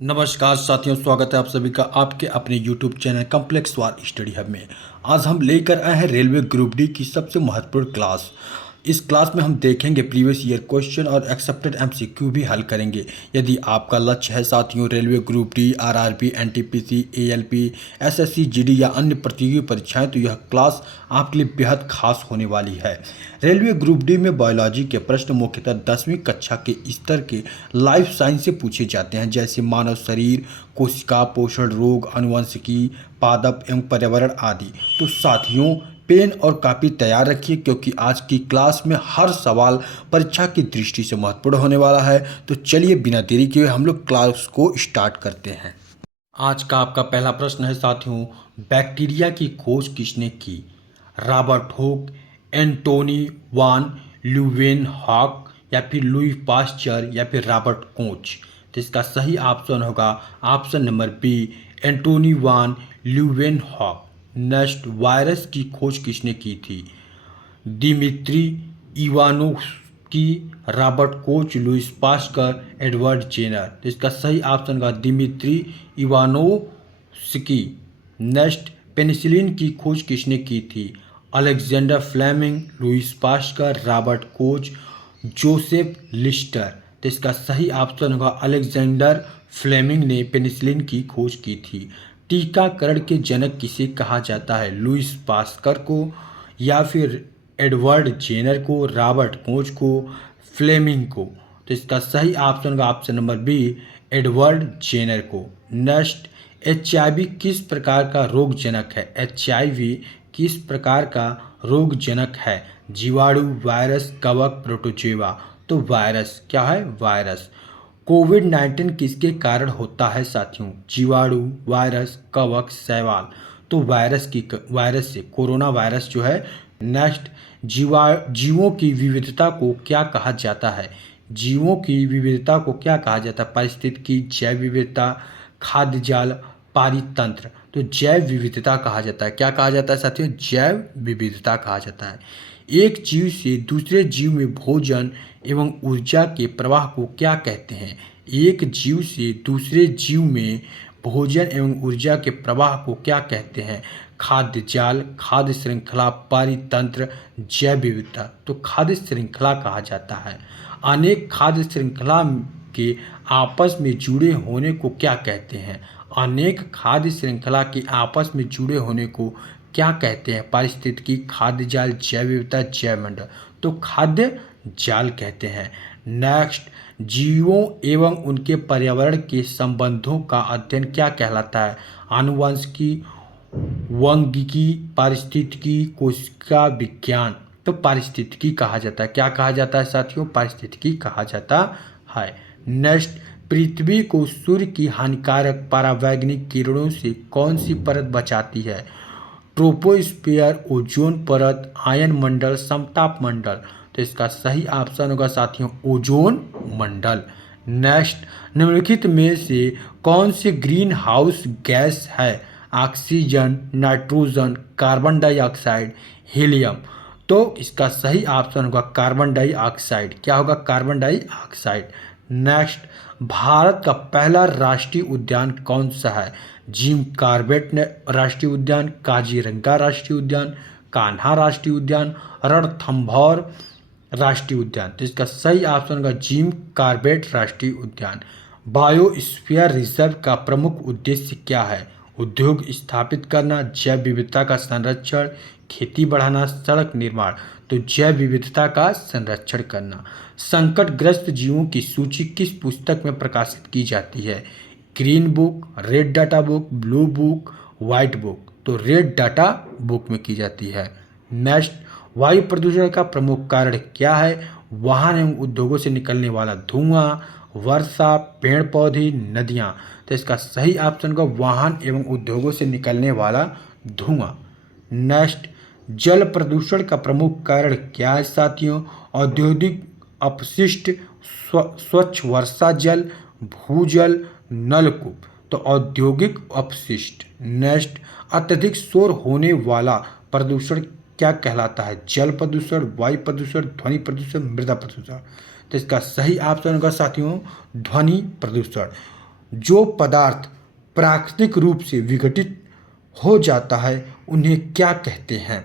नमस्कार साथियों, स्वागत है आप सभी का आपके अपने YouTube चैनल कॉम्प्लेक्स वार स्टडी हब में। आज हम लेकर आए हैं रेलवे ग्रुप डी की सबसे महत्वपूर्ण क्लास। इस क्लास में हम देखेंगे प्रीवियस ईयर क्वेश्चन और एक्सेप्टेड एमसीक्यू भी हल करेंगे। यदि आपका लक्ष्य है साथियों railway group D, RRB, NTPC, ALP, SSC, GD या अन्य प्रतियोगी परीक्षाएं, तो यह क्लास आपके लिए बेहद खास होने वाली है। रेलवे ग्रुप डी में बायोलॉजी के प्रश्न मुख्यतः 10वीं कक्षा के स्तर के लाइफ साइंस से पूछे जाते हैं, जैसे मानव शरीर, कोशिका, पोषण, रोग, आनुवंशिकी, पादप एवं पर्यावरण आदि। तो साथियों पेन और कॉपी तैयार रखिए, क्योंकि आज की क्लास में हर सवाल परीक्षा की दृष्टि से महत्वपूर्ण होने वाला है। तो चलिए बिना देरी किए हम लोग क्लास को स्टार्ट करते हैं। आज का आपका पहला प्रश्न है साथियों, बैक्टीरिया की खोज किसने की? Robert Hooke, Antony van Leeuwenhoek, या फिर लुई पास्चर, या फिर रॉबर्ट कोच? तो इसका सही ऑप्शन होगा option number B, Antonie van Leeuwenhoek. Next, virus की खोज किसने की थी? Dmitri Ivanovsky, Robert Koch, Louis Pasteur, Edward Jenner. तो इसका सही ऑप्शन का दिमित्री इवानोव्स्की। नेक्स्ट, पेनिसिलिन की खोज किसने की थी? Alexander Fleming, Louis Pasteur, Robert Koch, Joseph Lister. तो इसका सही ऑप्शन होगा अलेक्जेंडर फ्लेमिंग ने पेनिसिलिन की खोज की थी। टीकाकरण के जनक किसे कहा जाता है? लुईस पास्कर को, या फिर एडवर्ड जेनर को, रॉबर्ट कोच को, फ्लेमिंग को? तो इसका सही ऑप्शन होगा option number B, Edward Jenner को। नेक्स्ट, एचआईवी किस प्रकार का रोगजनक है? एचआईवी किस प्रकार का रोगजनक है? जीवाणु, वायरस, कवक, प्रोटोजोआ? तो वायरस। क्या है? वायरस। कोविड-19 किसके कारण होता है साथियों? जीवाणु, वायरस, कवक, शैवाल? तो वायरस से, कोरोना वायरस जो है। नेक्स्ट, जीवों की विविधता को क्या कहा जाता है? जीवों की विविधता को क्या कहा जाता है? पारिस्थितिकी, जैव विविधता, खाद्य जाल, पारितंत्र? तो जैव विविधता कहा जाता है। क्या कहा जाता है साथियों? जैव विविधता कहा जाता है। एक जीव से दूसरे जीव में भोजन एवं ऊर्जा के प्रवाह को क्या कहते हैं? एक जीव से दूसरे जीव में भोजन एवं ऊर्जा के प्रवाह को क्या कहते हैं? खाद्य जाल, खाद्य श्रृंखला, पारितंत्र, जैव विविधता? तो खाद्य श्रृंखला कहा जाता है। अनेक खाद्य श्रृंखला के आपस में जुड़े होने को क्या कहते हैं? अनेक खाद्य श्रृंखला के आपस में जुड़े होने को क्या कहते हैं? पारिस्थितिकी, खाद्य जाल, जैव विविधता, जैव मंडल? तो खाद्य जाल कहते हैं। नेक्स्ट, जीवों एवं उनके पर्यावरण के संबंधों का अध्ययन क्या कहलाता है? आनुवंशिकी, वांगिकी, पारिस्थितिकी, कोशिका विज्ञान? तो पारिस्थितिकी कहा जाता है। क्या कहा जाता है साथियों? पारिस्थितिकी कहा जाता है। नेक्स्ट, पृथ्वी को सूर्य की हानिकारक परावैंगनिक किरणों से कौन सी परत बचाती है? ट्रोपोस्फियर, ओजोन परत, आयन मंडल, समताप मंडल? तो इसका सही ऑप्शन होगा साथियों ओजोन मंडल। नेक्स्ट, निम्नलिखित में से कौन सी ग्रीन हाउस गैस है? Oxygen, nitrogen, carbon dioxide, helium? तो इसका सही ऑप्शन होगा कार्बन डाइऑक्साइड। क्या होगा? Carbon dioxide. नेक्स्ट, भारत का पहला राष्ट्रीय उद्यान कौन सा है? जिम कॉर्बेट राष्ट्रीय उद्यान, काजीरंगा राष्ट्रीय उद्यान, कान्हा राष्ट्रीय उद्यान, रणथंभौर राष्ट्रीय उद्यान? तो इसका सही ऑप्शन होगा जिम कॉर्बेट राष्ट्रीय उद्यान। बायोस्फीयर रिजर्व का प्रमुख उद्देश्य क्या है? उद्योग स्थापित करना, जैव विविधता का संरक्षण, खेती बढ़ाना, सड़क निर्माण? तो जैव विविधता का संरक्षण करना। संकटग्रस्त जीवों की सूची किस पुस्तक में प्रकाशित की जाती है? Green book, red data book, blue book, white book? तो रेड डाटा बुक में की जाती है। नेक्स्ट, वायु प्रदूषण का प्रमुख कारण क्या है? वाहन एवं उद्योगों से निकलने वाला धुआं, वर्षा, पेड़ पौधे, नदियाँ? तो इसका सही ऑप्शन का वाहन एवं उद्योगों से निकलने वाला धुआं। नेक्स्ट, जल प्रदूषण का प्रमुख कारण क्या है साथियों? औद्योगिक अपशिष्ट, स्वच्छ वर्षा जल, भूजल, नलकूप? तो औद्योगिक अपशिष्ट। नेक्स्ट, अत्यधिक शोर होने वाला प्रदूषण क्या कहलाता है? जल प्रदूषण, वायु प्रदूषण, ध्वनि प्रदूषण, मृदा प्रदूषण? तो इसका सही ऑप्शन होगा साथियों ध्वनि प्रदूषण। जो पदार्थ प्राकृतिक रूप से विघटित हो जाता है उन्हें क्या कहते हैं?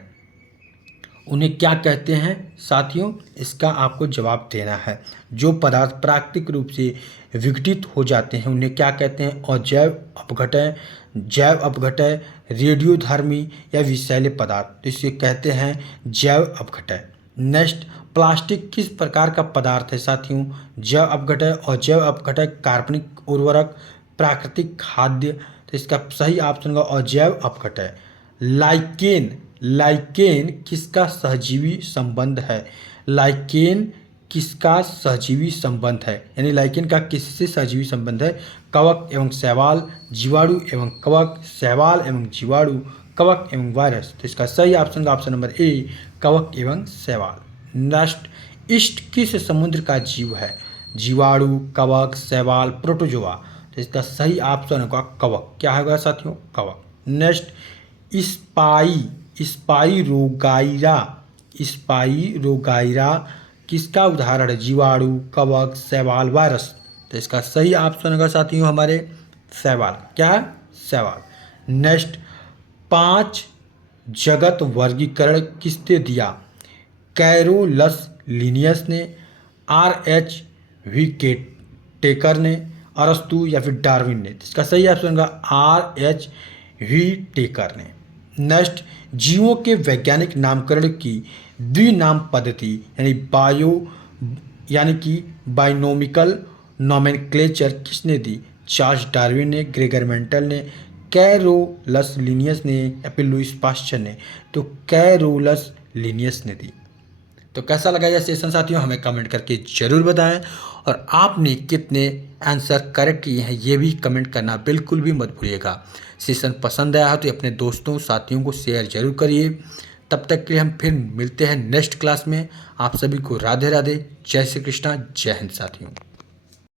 उन्हें क्या कहते हैं साथियों? इसका आपको जवाब देना है। जो पदार्थ प्राकृतिक रूप से विघटित हो जाते हैं उन्हें क्या कहते हैं? और जैव अपघटय, रेडियोधर्मी या विषैले पदार्थ, तो इसे कहते हैं जैव अपघटय। नेक्स्ट, प्लास्टिक किस प्रकार का पदार्थ है साथियों? जैव अपघटय और जैव अपघटय कार्बनिक उर्वरक, प्राकृतिक खाद्य, तो इसका सही ऑप्शन होगा और जैव अपघटय। लाइकेन किसका सहजीवी संबंध है? लाइकेन किसका सहजीवी संबंध है? यानी लाइकेन का किससे सहजीवी संबंध है? कवक एवं शैवाल, जीवाणु एवं कवक, शैवाल एवं जीवाणु, कवक एवं वायरस, तो इसका सही ऑप्शन का ऑप्शन नंबर ए, कवक एवं शैवाल। नेक्स्ट, ईस्ट किस समुद्र का जीव है? जीवाणु, कवक, शैवाल, प्रोटोजोआ, तो इसका सही ऑप्शन होगा कवक। क्या होगा साथियों? कवक। नेक्स्ट, स्पाइरोगाइरा किसका उदाहरण है? जीवाणु, कवक, शैवाल, वायरस, तो इसका सही ऑप्शन होगा साथियों हमारे शैवाल। क्या है? शैवाल। नेक्स्ट, 5 जगत वर्गीकरण किसने दिया? कैरोलस लिनियस ने, RH व्हिटेकर ने, अरस्तु या फिर डार्विन ने, तो इसका सही ऑप्शन होगा RH व्हिटेकर ने। नेक्स्ट, जीवों के वैज्ञानिक नामकरण की द्विनाम पद्धति यानी कि बाइनोमिकल नोमेनक्लेचर किसने दी? चार्ल्स डार्विन ने, ग्रेगर मेंडल ने, कैरोलस लिनियस ने या फिर लुईस पास्चर ने, तो कैरोलस लिनियस ने दी। तो कैसा लगा यह सेशन साथियों? हमें कमेंट करके ज़रूर बताएं और आपने कितने आंसर करेक्ट किए हैं ये भी कमेंट करना बिल्कुल भी मत भूलिएगा। सेशन पसंद आया हो तो अपने दोस्तों साथियों को शेयर जरूर करिए। तब तक के लिए हम फिर मिलते हैं नेक्स्ट क्लास में। आप सभी को राधे राधे, जय श्री कृष्णा, जय हिंद साथियों।